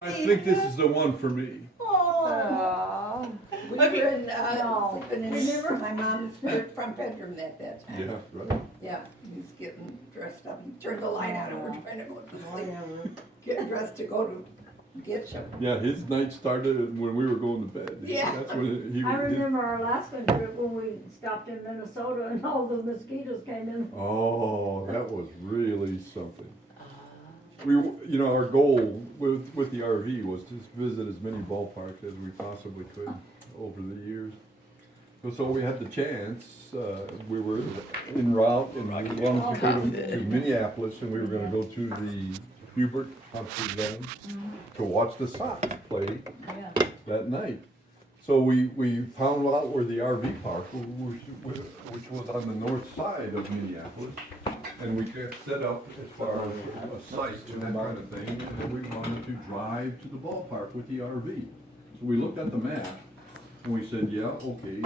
I think this is the one for me. Oh. We were in, No. sleeping in Remember? my mom's front bedroom at that time. Yeah, right. Yeah, he's getting dressed up, he turned the light on and we're trying to go to sleep, getting dressed to go to get you. Yeah, his night started when we were going to bed. Yeah. That's when he I was. remember our last one trip when we stopped in Minnesota and all the mosquitoes came in. Oh, that was really something. We, you know, our goal with the RV was to visit as many ballparks as we possibly could over the years. So we had the chance, we were en route and we wanted to go to Minneapolis and we were gonna go to the Hubert Humphrey Zone to watch the Sox play Yeah. that night. So we found out where the RV park, which was on the north side of Minneapolis. And we got set up as far as a site and that kind of thing, and then we wanted to drive to the ballpark with the RV. So we looked at the map, and we said, yeah, okay,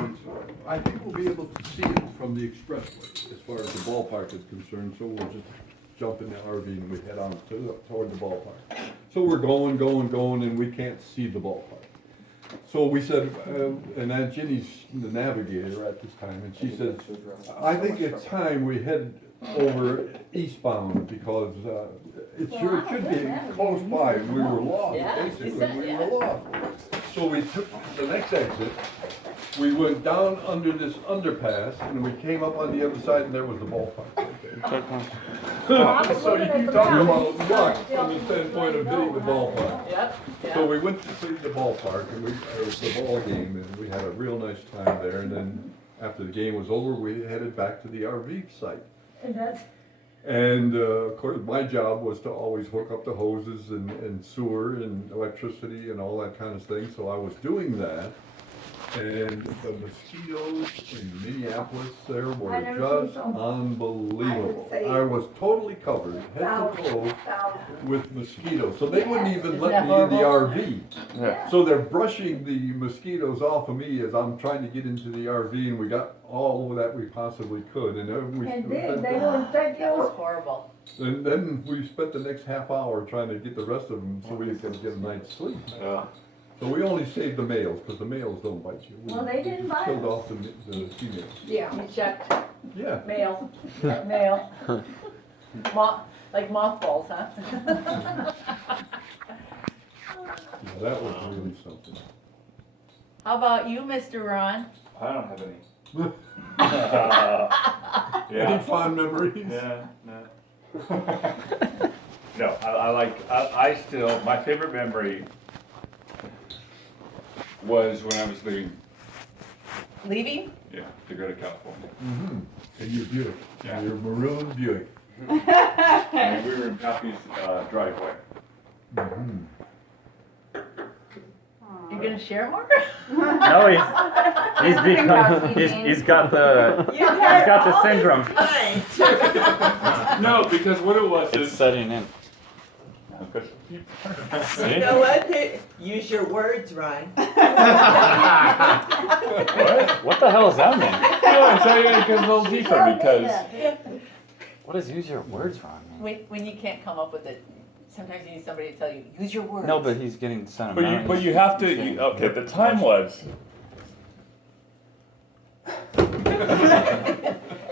I think we'll be able to see it from the expressway as far as the ballpark is concerned, so we'll just jump in the RV and we head on toward the ballpark. So we're going, and we can't see the ballpark. So we said, and Aunt Ginny's the navigator at this time, and she said, I think it's time we head over eastbound because it should be close by. We were lost, Yeah, basically, she said, we yeah. were lost. So we took the next exit, we went down under this underpass, and we came up on the other side, and there was the ballpark. So you talk about luck from the standpoint of hitting the ballpark. Yep, So we went to see the ballpark, and it was the ball game, and we had a real nice time there, and then after the game was over, we headed back to the RV site. And that's, And of course, my job was to always hook up the hoses and sewer and electricity and all that kind of thing, so I was doing that. And the mosquitoes in Minneapolis there were I never just seen so- unbelievable. I would say- I was totally covered, head to Thousands, toe, thousands. with mosquitoes, so they wouldn't even Isn't let that me in the horrible? RV. yeah. So they're brushing the mosquitoes off of me as I'm trying to get into the RV, and we got all that we possibly could, and then we. And then they wouldn't take that was you. horrible. And then we spent the next half hour trying to get the rest of them so we could get a night's sleep. Yeah. So we only saved the males, because the males don't bite you. We Well, they didn't bite killed us. off the females. Yeah. You checked, Yeah. mail, like mothballs, huh? Yeah, that was really something. How about you, Mr. Ron? I don't have any. Any Yeah. fond memories? Yeah, no. No, I still, my favorite memory was when I was leaving, Leaving? yeah, to go to California. Mm-hmm. And your Buick, Yeah. your maroon Buick. And we were in Pappy's driveway. Mm-hmm. You gonna share more? No, he's become he's got the syndrome. No, because what it was It's is. setting in. You know what? Use your words, Ryan. What the hell does that mean? No, so yeah, it goes a little deeper because What does use your words wrong mean? When you can't come up with it, sometimes you need somebody to tell you, use your words. No, but he's getting sentimental. but you have to okay, the time was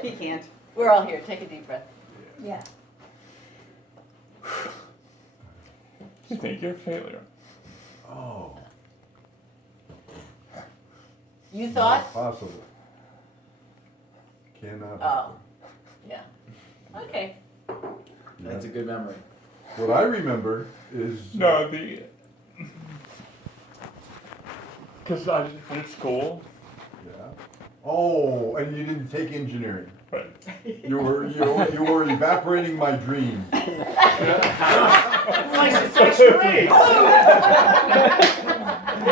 He can't. We're all here, take a deep breath. Yeah. you think you're a failure. Oh. You thought? Not possible. Cannot Oh, happen. yeah. Okay. That's a good memory. What I remember is. No, because I finished school. Yeah. Oh, and you didn't take engineering. Right. You were evaporating my dream.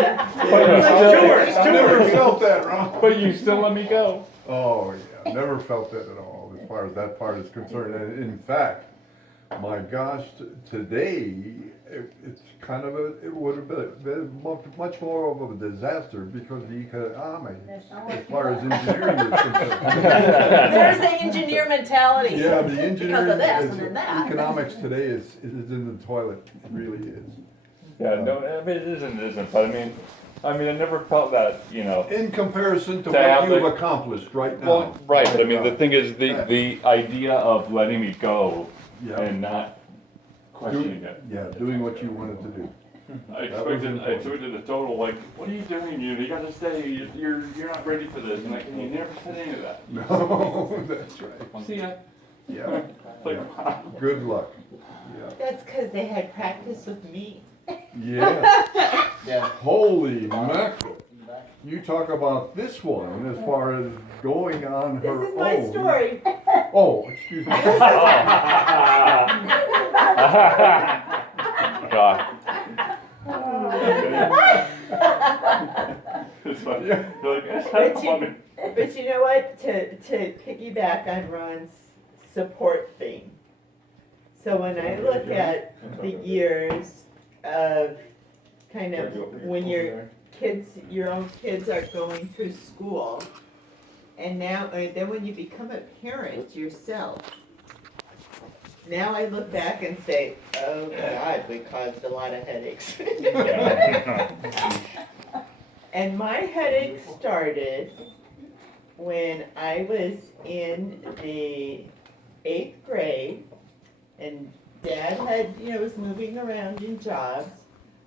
I never felt that, Ron. But you still let me go. Oh, yeah, never felt that at all, as far as that part is concerned. And in fact, my gosh, today, it's kind of it would have been much more of a disaster because the economics, as far as engineering is concerned. There's the engineer mentality. Yeah, the engineering, Because of this and then that. economics today is in the toilet, it really is. Yeah, no, I mean, it isn't, but I never felt that, In comparison to To have what you've the- accomplished right now. well, right, but I mean, the thing is, the idea of letting me go Yeah. and not questioning it. Yeah, doing what you wanted to do. I That was expected a total, like, what are you doing? You gotta stay, you're not ready for this, and you never said any of that. No, that's right. See ya. Yeah, Like, wow. good luck. That's because they had practice with me. Yeah. Yeah. Holy mackerel. You talk about this one as far as going on her own. This is my story. Oh, excuse me. God. It's funny. Yeah. You're like, it's But not you- funny. But you know what? To piggyback on Ron's support thing. So when I look at the years of kind of when your own kids are going through school, and then when you become a parent yourself, now I look back and say, oh God, we caused a lot of headaches. And my headache started when I was in the 8th grade, and Dad was moving around in jobs.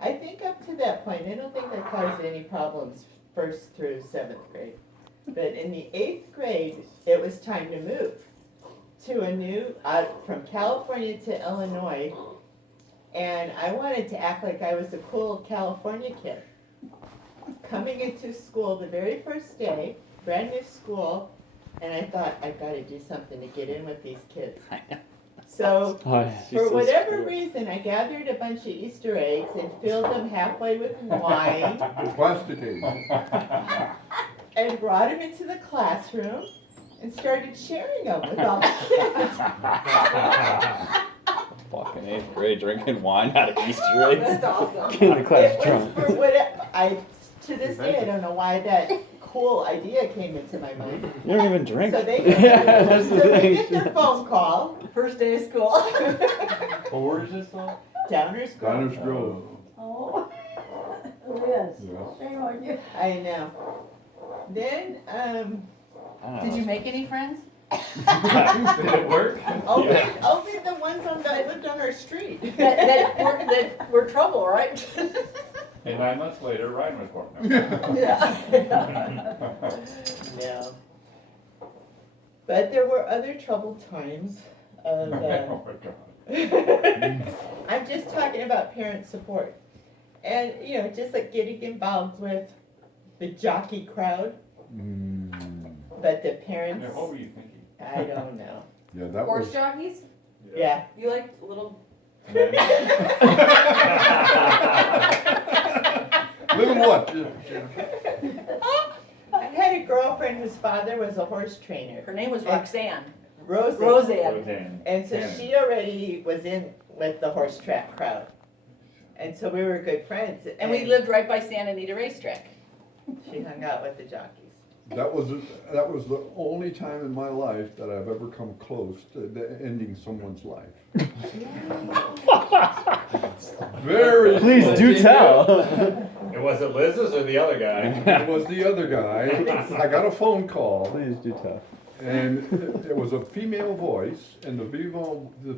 I think up to that point, I don't think I caused any problems 1st through 7th grade. But in the 8th grade, it was time to move to from California to Illinois. And I wanted to act like I was a cool California kid. Coming into school the very first day, brand new school, and I thought, I've got to do something to get in with these kids. So, for whatever reason, I gathered a bunch of Easter eggs and filled them halfway with wine Plastic egg. and brought them into the classroom and started sharing them with all the kids. Fucking 8th grade drinking wine out of Easter eggs. That's awesome. Getting the class It was drunk. for to this day, I don't know why that cool idea came into my mind. You don't even drink. So they Yeah, that's the so they thing. get their phone call, First day of school. Well, where is this though? Downers Grove. Downers Grove. Oh, Liz, Yeah. shame on you. I know. Then, I don't Did know. you make any friends? Did it work? only the ones that lived on our street. That were trouble, right? And 9 months later, Ryan was born. No. But there were other troubled times of, Oh my God. I'm just talking about parent support. And, just like getting involved with the jockey crowd, but the parents, Yeah, what were you thinking? I don't know. Yeah, that Horse was. jockeys? Yeah. You like little. Little what? I had a girlfriend whose father was a horse trainer, Her name was Roxanne. Rosie. Roseanne. And so she already was in with the horse track crowd. And so we were good friends. And we lived right by Santa Anita Racetrack. She hung out with the jockeys. That was the only time in my life that I've ever come close to ending someone's life. Very. Please do tell. It wasn't Liz's or the other guy? It was the other guy. I got a phone call, Please do tell. and it was a female voice, and the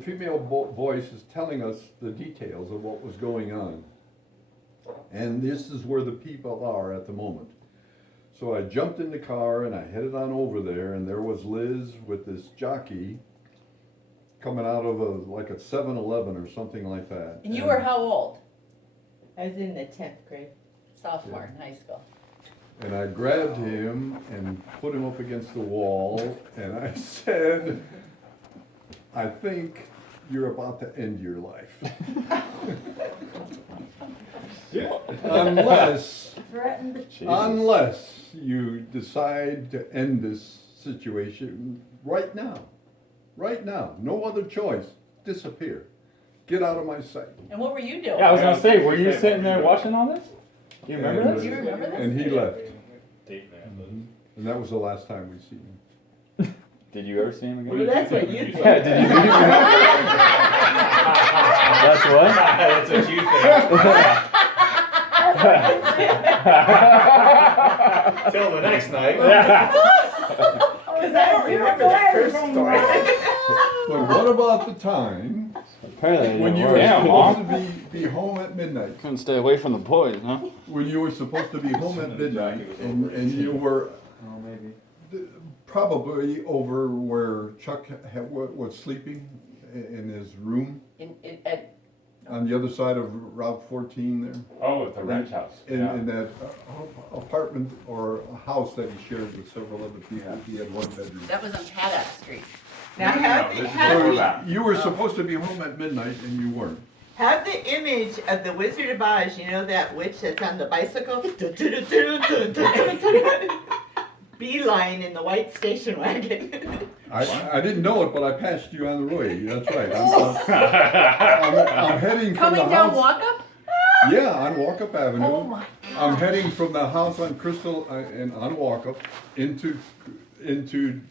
female voice is telling us the details of what was going on. And this is where the people are at the moment. So I jumped in the car and I headed on over there, and there was Liz with this jockey coming out of like a 7-Eleven or something like that. And you were how old? I was in the 10th grade. Sophomore in high school. And I grabbed him and put him up against the wall, and I said, I think you're about to end your life. Unless you decide to end this situation right now. Right now. No other choice. Disappear. Get out of my sight. And what were you doing? Yeah, I was gonna say, were you sitting there watching all this? You remember And- this? Do you remember this? And he left. Date man. And that was the last time we seen him. Did you ever see him again? Well, that's what you think. Yeah, did you meet him? That's what? That's what you think. Till the next night. Because I don't remember that first story. But what about the time Apparently, when you were were Damn, supposed Mom. to be home at midnight? Couldn't stay away from the boys, huh? When you were supposed to be home at midnight and you were Oh, maybe. probably over where Chuck was sleeping in his room At, on the other side of Route 14 there. Oh, at the ranch house. In that apartment or house that he shared with several other people. He had one bedroom. that was on Paddock Street. Now this is have before the, that. You were supposed to be home at midnight and you weren't. have the image of the Wizard of Oz, you know that witch that's on the bicycle? Beeline in the white station wagon. I didn't know it, but I passed you on the way. That's right. I'm heading from Coming the down house. Walkup? Yeah, on Walkup Avenue. Oh my I'm God. heading from the house on Crystal and on Walkup into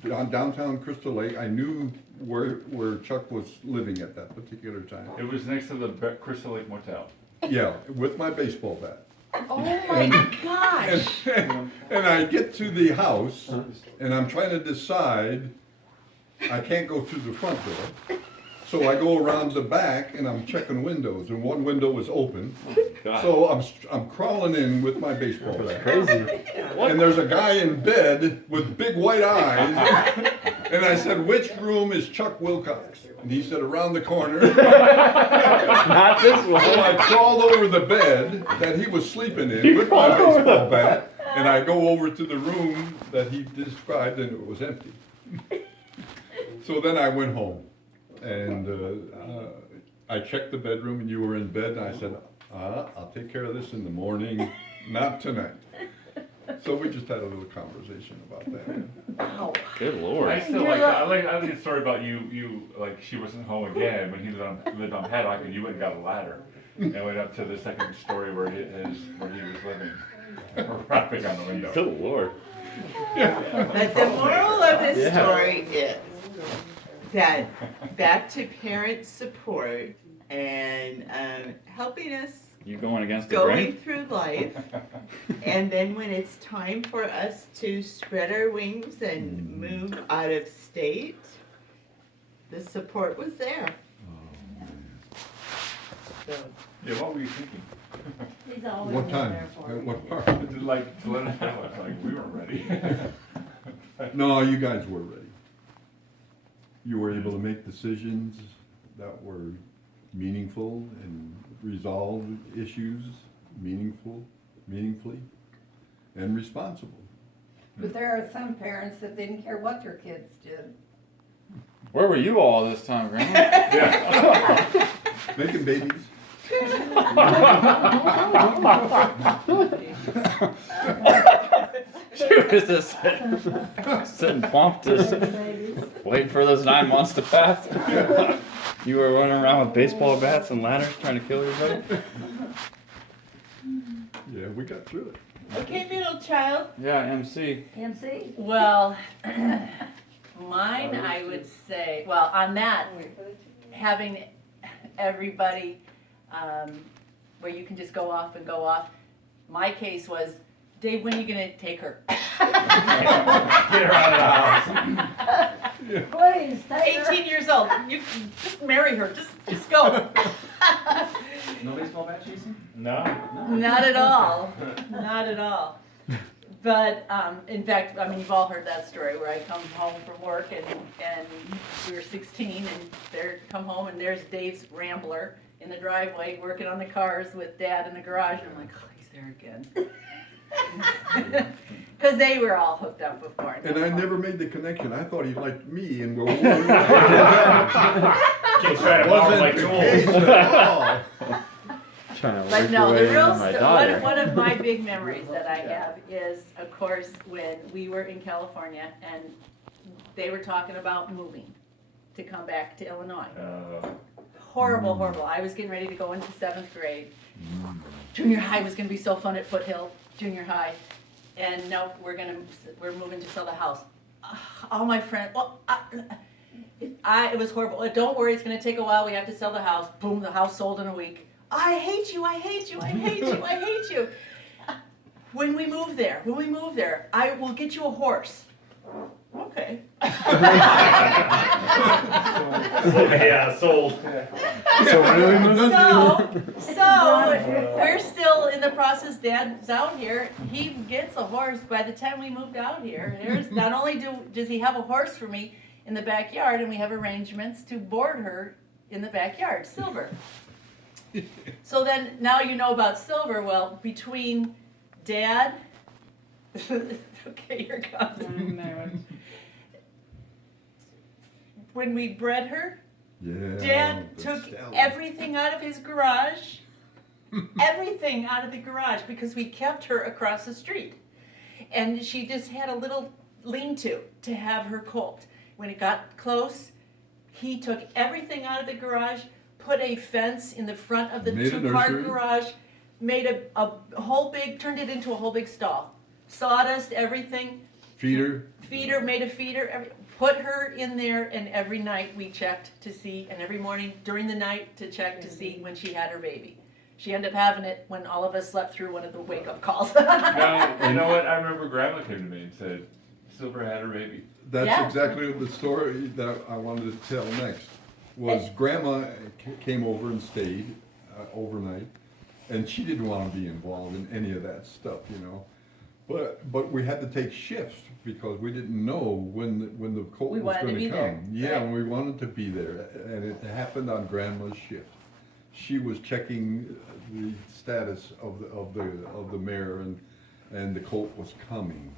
downtown Crystal Lake. I knew where Chuck was living at that particular time. It was next to the Crystal Lake Motel. Yeah, with my baseball bat. Oh my gosh. And I get to the house and I'm trying to decide, I can't go through the front door. So I go around the back and I'm checking windows and one window was open. So I'm crawling in with my baseball bat. Crazy. And there's a guy in bed with big white eyes. And I said, which room is Chuck Wilcox? And he said, around the corner. Not this So one. I crawled over the bed that he was sleeping in with my baseball bat. And I go over to the room that he described and it was empty. So then I went home. And I checked the bedroom and you were in bed and I said, I'll take care of this in the morning, not tonight. So we just had a little conversation about that. Wow. Good I lord. still like that. I like the story about you like she wasn't home again when he lived on Paddock and you went and got a ladder and went up to the second story where he was living, rapping on the window. Good lord. But the moral of the Yeah. story is that back to parent support and helping us You going against the going grain? through life. And then when it's time for us to spread our wings and move out of state, the support was there. So, Yeah, what were you thinking? He's always What been time? there for At me. what part? Like to let us know. It's like we weren't ready. No, you guys were ready. You were able to make decisions that were meaningful and resolve issues meaningfully, and responsible. But there are some parents that didn't care what their kids did. Where were you all this time, Grandma? Yeah. Making babies. She was just sitting plump, just waiting for those 9 months to pass. You were running around with baseball bats and ladders trying to kill everybody? Yeah, we got through it. okay, middle child. Yeah, MC. MC? Well, mine, I would say, well, on that, having everybody, where you can just go off and go off. My case was, Dave, when are you gonna take her? Get her out of the house. Please, take her. 18 years old, you can just marry her, just go. No baseball bat chasing? No. Not at all, not at all. But, in fact, I mean, you've all heard that story where I come home from work and we were 16 and there, come home and there's Dave's Rambler in the driveway working on the cars with Dad in the garage. And I'm like, oh, he's there again. Because they were all hooked up before. And I never made the connection. I thought he liked me and we're Kids try to borrow my wasn't the tools. case at all. Trying to But work no, your the way real, into my one daughter. one of my big memories that I have is, of course, when we were in California and they were talking about moving to come back to Illinois. Horrible, horrible. I was getting ready to go into 7th grade. Junior high was gonna be so fun at Foothill, junior high. And no, we're moving to sell the house. All my friends, well, it was horrible. Don't worry, it's gonna take a while. We have to sell the house. Boom, the house sold in a week. I hate you, I hate you, I hate you, I hate you. When we move there, I will get you a horse. Okay. Yeah, sold. So really, So we're still in the process. Dad's out here. He gets a horse. By the time we moved out here, there's not only does he have a horse for me in the backyard, and we have arrangements to board her in the backyard, Silver. So then now you know about Silver. Well, between Dad, okay, you're coming. When we bred her, Yeah. Dad the took stallion. everything out of his garage, everything out of the garage, because we kept her across the street. And she just had a little lean-to have her colt. When it got close, he took everything out of the garage, put a fence in the front of the Made a two-car nursery. garage, made a whole big, turned it into a whole big stall. Sawdust, everything, Feeder. made a feeder, put her in there, and every night we checked to see, and every morning during the night to check to see when she had her baby. She ended up having it when all of us slept through one of the wake-up calls. Now, you know what? I remember Grandma came to me and said, Silver had her baby. That's Yeah. exactly the story that I wanted to tell next. Was Grandma came over and stayed overnight, and she didn't want to be involved in any of that stuff, you know. But we had to take shifts because we didn't know when the colt We was wanted to going be to there, come. Yeah, right. and we wanted to be there, and it happened on Grandma's shift. She was checking the status of the mare, and the colt was coming.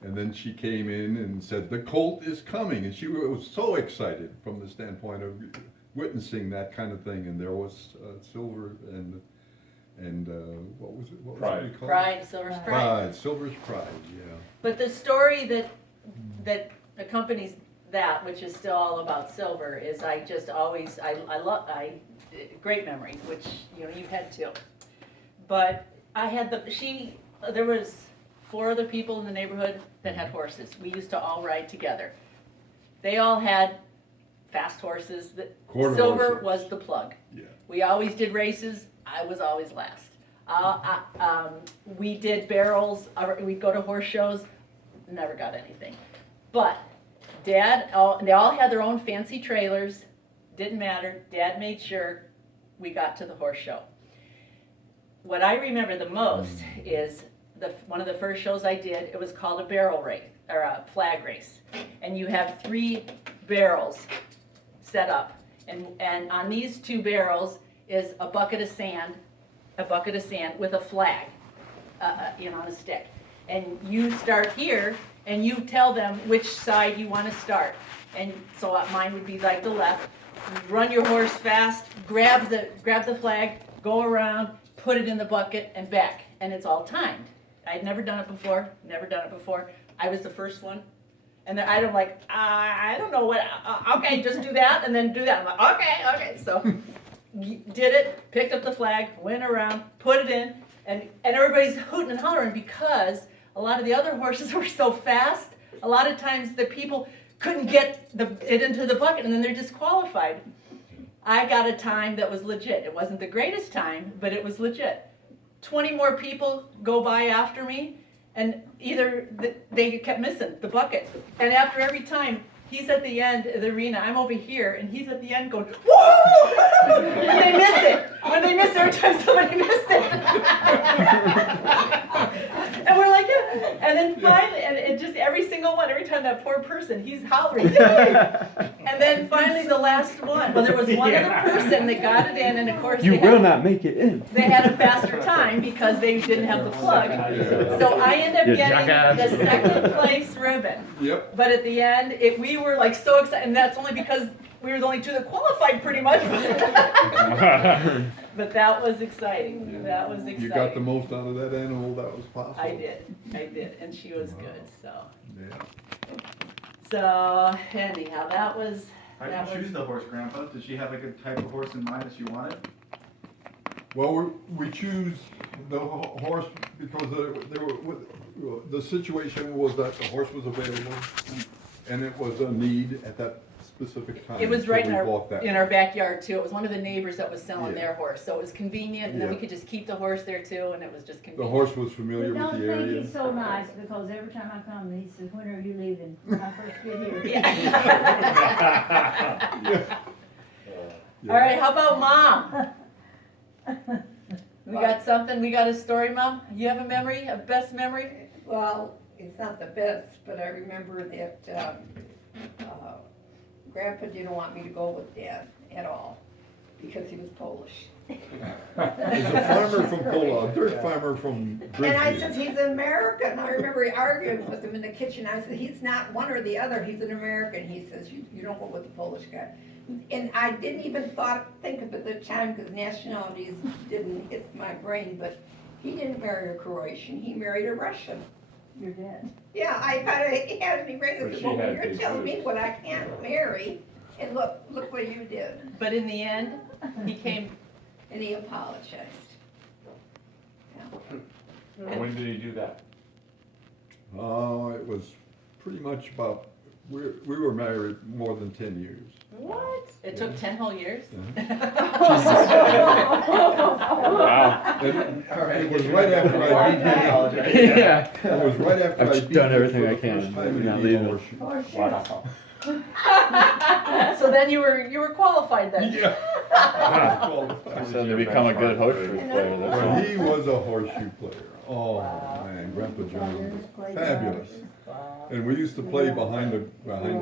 And then she came in and said, "The colt is coming," and she was so excited from the standpoint of witnessing that kind of thing. And there was Silver and what was it? What was Pride. it called? Pride, Silver's Pride. Pride. Silver's Pride. Yeah. But the story that accompanies that, which is still all about Silver, is I just always, I love, great memories, which, you know, you've had too. But I had there was 4 other people in the neighborhood that had horses. We used to all ride together. They all had fast horses. Quarter Silver horses. was the plug. Yeah. We always did races. I was always last. We did barrels. We'd go to horse shows. Never got anything. But Dad, they all had their own fancy trailers. Didn't matter. Dad made sure we got to the horse show. What I remember the most is one of the first shows I did. It was called a barrel race or a flag race, and you have 3 barrels set up, and on these 2 barrels is a bucket of sand with a flag, on a stick. And you start here, and you tell them which side you want to start. And so mine would be like the left. You run your horse fast, grab the flag, go around, put it in the bucket, and back. And it's all timed. I'd never done it before. I was the first one. And then I'm like, I don't know what, okay, just do that, and then do that. I'm like, okay. So did it, picked up the flag, went around, put it in, and everybody's hooting and hollering because a lot of the other horses were so fast. A lot of times the people couldn't get it into the bucket, and then they're disqualified. I got a time that was legit. It wasn't the greatest time, but it was legit. 20 more people go by after me, and either they kept missing the bucket. And after every time, he's at the end of the arena, I'm over here, and he's at the end going, whoa! And they miss it. When they miss it, every time somebody missed it. And we're like, yeah. And then finally, and it just every single one, every time that poor person, he's hollering, yay! And then finally the last one, well, there was one other person that got it in, and of course not make it in. they had a faster time because they didn't have the plug. So I ended up getting the second place ribbon. Yep. But at the end, we were like so excited, and that's only because we were the only 2 that qualified pretty much. But that was exciting. That was exciting. You got the most out of that animal that was possible. I did, and she was good, so. Yeah. So anyhow, that was. How did you choose the horse, Grandpa? Did she have like a type of horse in mind that she wanted? Well, we choose the horse because the situation was that the horse was available, and it was a need at that specific time. It was right until in we bought that. our backyard too. It was one of the neighbors that was selling Yeah. their horse, so it was convenient, and then we Yeah. could just keep the horse there too, and it was just The convenient. horse was familiar But with don't the think area. he's so nice, because every time I come, he says, when are you leaving? When I first get here. Yeah. All right, how about Mom? We got something, we got a story, Mom? You have a memory, a best memory? Well, it's not the best, but I remember that, Grandpa didn't want me to go with Dad at all, because he was Polish. He's a farmer from Pola, a dirt farmer from And I says, Bridgeview. he's an American. I remember arguing with him in the kitchen. I said, he's not one or the other, he's an American. He says, you don't go with the Polish guy. And I didn't even think of it at the time, because nationalities didn't hit my brain, but he didn't marry a Croatian, he married a Russian. You're dead. Yeah, I kinda had me brain, I But said, she well, had you're good telling me food. what I can't marry, and look what you did. But in the end, he came, And he apologized. When did he do that? Oh, it was pretty much about, we were married more than 10 years. what? It took 10 whole years? Wow. It was right after I beat him. Yeah. It was right after I've I just beat done him everything for I the can, first but time in not the leaving. horseshoe. Horseshoes. So then you were qualified then? Yeah. So to become a good horseshoe player, that's Well, all. he was a horseshoe player. Oh, man, Grandpa John was fabulous. And we used to play behind the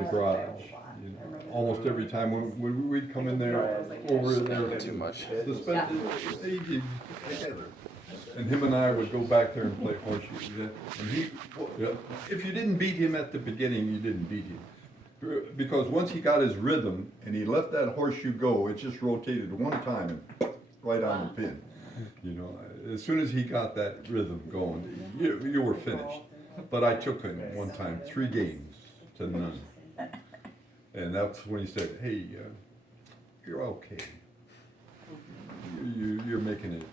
garage. You know, almost every time when we'd come in there, over there. Too much. To spend the evening together. And him and I would go back there and play horseshoes. And he, if you didn't beat him at the beginning, you didn't beat him. Because once he got his rhythm and he let that horseshoe go, it just rotated one time and right on the pin. You know, as soon as he got that rhythm going, you were finished. But I took him one time, 3 games to none. And that's when he said, hey, you're okay. You're making it.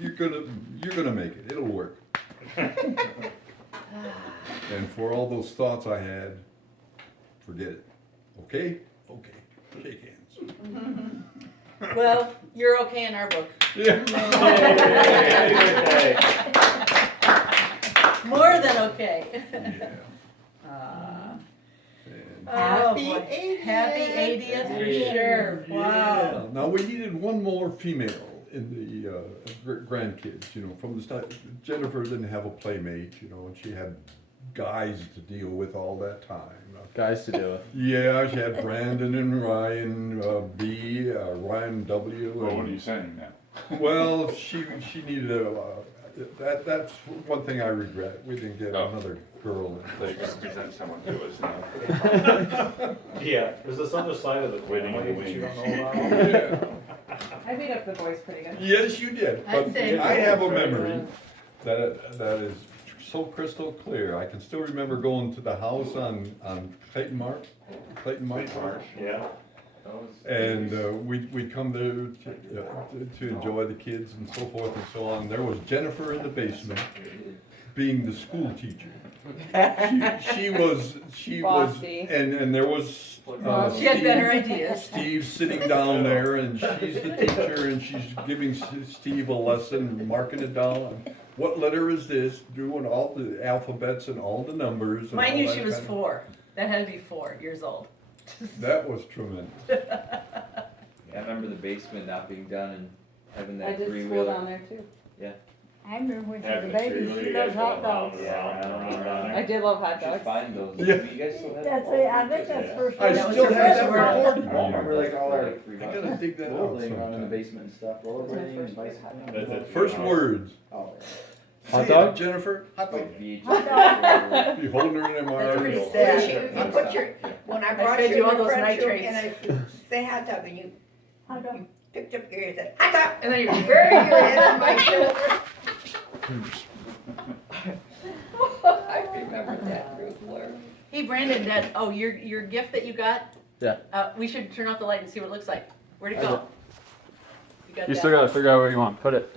You're gonna make it. It'll work. And for all those thoughts I had, forget it. Okay? Okay. Shake hands. Well, you're okay in our book. Yeah. More than okay. Yeah. Oh, Happy boy. 80th. Happy 80th for sure. Wow. Now, we needed one more female in the grandkids, you know, from the start. Jennifer didn't have a playmate, you know, and she had guys to deal with all that time. Guys to deal with. Yeah, she had Brandon and Ryan B, Ryan W. Well, what and- are you saying now? Well, she needed that's one thing I regret. We didn't get Oh. another girl. They represent someone to us now. Yeah, there's this other side of the Waiting in the family that you wings. don't know about. I beat up the boys pretty good. Yes, you did. I'd But say- I have a memory that is so crystal clear. I can still remember going to the house on Clayton Marsh. Yeah. And we'd come there to enjoy the kids and so forth and so on. There was Jennifer in the basement, being the school teacher. She was, Bossy. and there was. She had better ideas. Steve sitting down there, and she's the teacher, and she's giving Steve a lesson, marking it down. What letter is this? Doing all the alphabets and all the numbers. And Mind all you, that she was kind of- 4. That had to be 4 years old. That was tremendous. I remember the basement not being done and having I that did school three-wheeler. down there too. I remember when she was a Having baby, three-wheeler, she you loves guys hot going round dogs. and round and round. I did love hot Should dogs. find those. Yeah. You guys still have That's those? it, I think that's first. I one. That was still your have first that word. recorded. I remember like all our I gotta dig that out rolling around in the sometime. basement and stuff, rollerblading and bicycling. That's it. First words. Oh, Say Hot it, dog? Jennifer. Hot dog. like VHS. You holding her in them That's pretty arms. sad. You put your, when I brought fed you you in all the those French room nitrates. and I said, say hot dog, and you Hot dog. picked up your ear and said, hot dog, and then you buried your head on my shoulder. I remember that, Ruth Blair. Hey, Brandon, your gift that you got? Yeah. We should turn off the light and see what it looks like. Where'd it I go? did. You got You that? still gotta figure out where you want to put it.